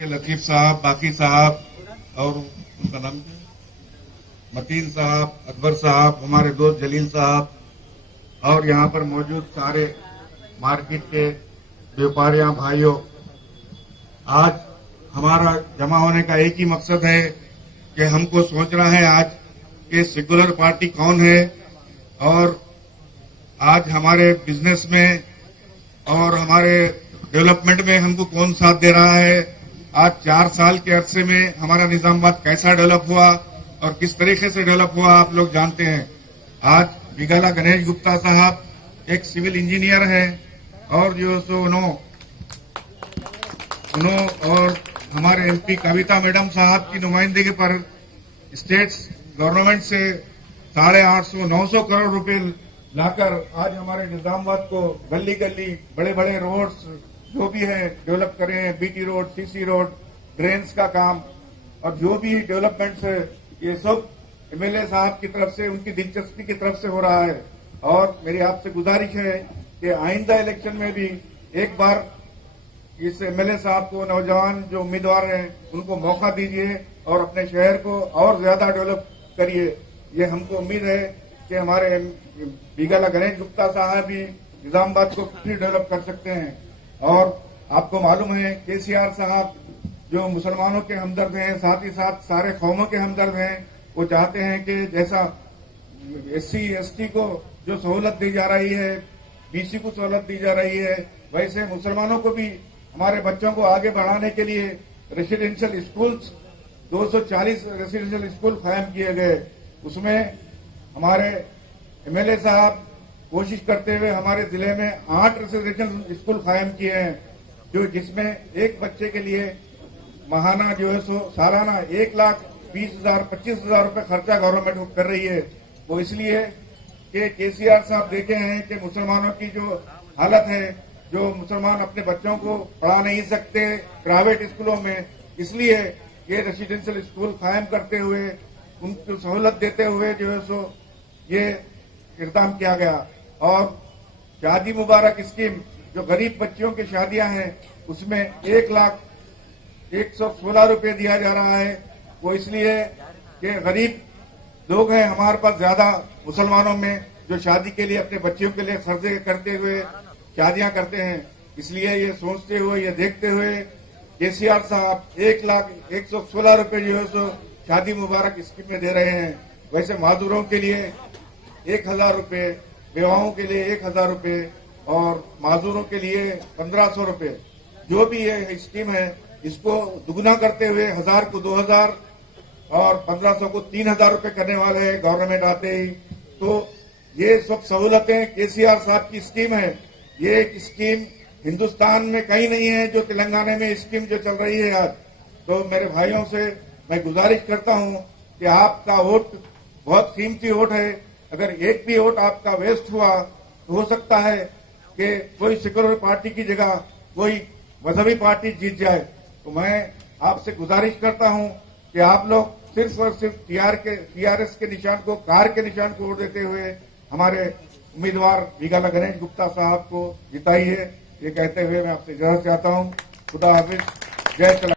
लतीफ साहब, बाकी साहब और उनका नाम क्या है? मतीन साहब, अकबर साहब, हमारे दोस्त जलील साहब और यहाँ पर मौजूद सारे मार्केट के व्यापारियों भाइयों, आज हमारा जमा होने का एक ही मकसद है कि हमको सोचना है आज कि सेकुलर पार्टी कौन है और आज हमारे बिजनेस में और हमारे डेवलपमेंट में हमको कौन साथ दे रहा है। आज 4 साल के अरसे में हमारा निजामाबाद कैसा डेवलप हुआ और किस तरीके से डेवलप हुआ आप लोग जानते हैं। आज बिगाला गणेश गुप्ता साहब एक सिविल इंजीनियर हैं और जो सो उन्होंने और हमारे एमपी कविता मैडम साहब की नुमाइंदगी पर स्टेट्स गवर्नमेंट से 850-900 करोड़ रुपए लाकर आज हमारे निजामाबाद को गली गली बड़े बड़े रोड्स जो भी है डेवलप करे हैं, BT road, CC road, drains का काम और जो भी डेवलपमेंट है ये सब एमएलए साहब की तरफ से, उनकी दिलचस्पी की तरफ से हो रहा है। और मेरी आपसे गुजारिश है कि आइंदा इलेक्शन में भी एक बार इस एमएलए साहब को, नौजवान जो उम्मीदवार हैं उनको मौका दीजिए और अपने शहर को और ज्यादा डेवलप करिए। ये हमको उम्मीद है कि हमारे बिगाला गणेश गुप्ता साहब भी निजामाबाद को फिर डेवलप कर सकते हैं। और आपको मालूम है केसीआर साहब जो मुसलमानों के हमदर्द हैं, साथ ही साथ सारे कौमों के हमदर्द हैं। वो चाहते हैं कि जैसा एससी एसटी को जो सहूलत दी जा रही है, बीसी को सहूलत दी जा रही है, वैसे मुसलमानों को भी हमारे बच्चों को आगे बढ़ाने के लिए रेसिडेंशियल स्कूल्स 240 रेसिडेंशियल स्कूल कायम किए गए। उसमें हमारे एमएलए साहब कोशिश करते हुए हमारे जिले में 8 रेसिडेंशियल स्कूल कायम किए हैं, जो जिसमें एक बच्चे के लिए महाना जो है सो सालाना 1,20,000-25,000 रुपए खर्चा गवर्नमेंट कर रही है। वो इसलिए कि केसीआर साहब देखे हैं कि मुसलमानों की जो हालत है, जो मुसलमान अपने बच्चों को पढ़ा नहीं सकते प्राइवेट स्कूलों में, इसलिए ये रेसिडेंशियल स्कूल कायम करते हुए उनको सहूलत देते हुए जो है सो ये इक़दाम किया गया। और शादी मुबारक स्कीम जो गरीब बच्चियों की शादियां हैं उसमें 1,01,16 रुपए दिया जा रहा है। वो इसलिए कि गरीब लोग हैं हमारे पास ज्यादा मुसलमानों में जो शादी के लिए अपने बच्चियों के लिए खर्चे करते हुए शादियां करते हैं। इसलिए ये सोचते हुए, ये देखते हुए केसीआर साहब 1,01,16 रुपए जो है सो शादी मुबारक स्कीम में दे रहे हैं। वैसे माजूरों के लिए 1,000 रुपए, विवाहों के लिए 1,000 रुपए और माजूरों के लिए 1,500 रुपए। जो भी ये स्कीम है इसको दुगना करते हुए 1,000 को 2,000 और 1,500 को 3,000 रुपए करने वाले हैं गवर्नमेंट आते ही। तो ये सब सहूलतें केसीआर साहब की स्कीम है। ये एक स्कीम हिंदुस्तान में कहीं नहीं है जो तेलंगाना में स्कीम जो चल रही है आज। तो मेरे भाइयों से मैं गुजारिश करता हूं कि आपका वोट बहुत कीमती वोट है। अगर एक भी वोट आपका वेस्ट हुआ तो हो सकता है कि कोई सेकुलर पार्टी की जगह कोई मजहबी पार्टी जीत जाए। तो मैं आपसे गुजारिश करता हूं कि आप लोग सिर्फ और सिर्फ टीआरएस के निशान को, कार के निशान को वोट देते हुए हमारे उम्मीदवार बिगाला गणेश गुप्ता साहब को जिताइए। ये कहते हुए मैं आपसे इजाजत चाहता हूं। खुदा हाफिज। जय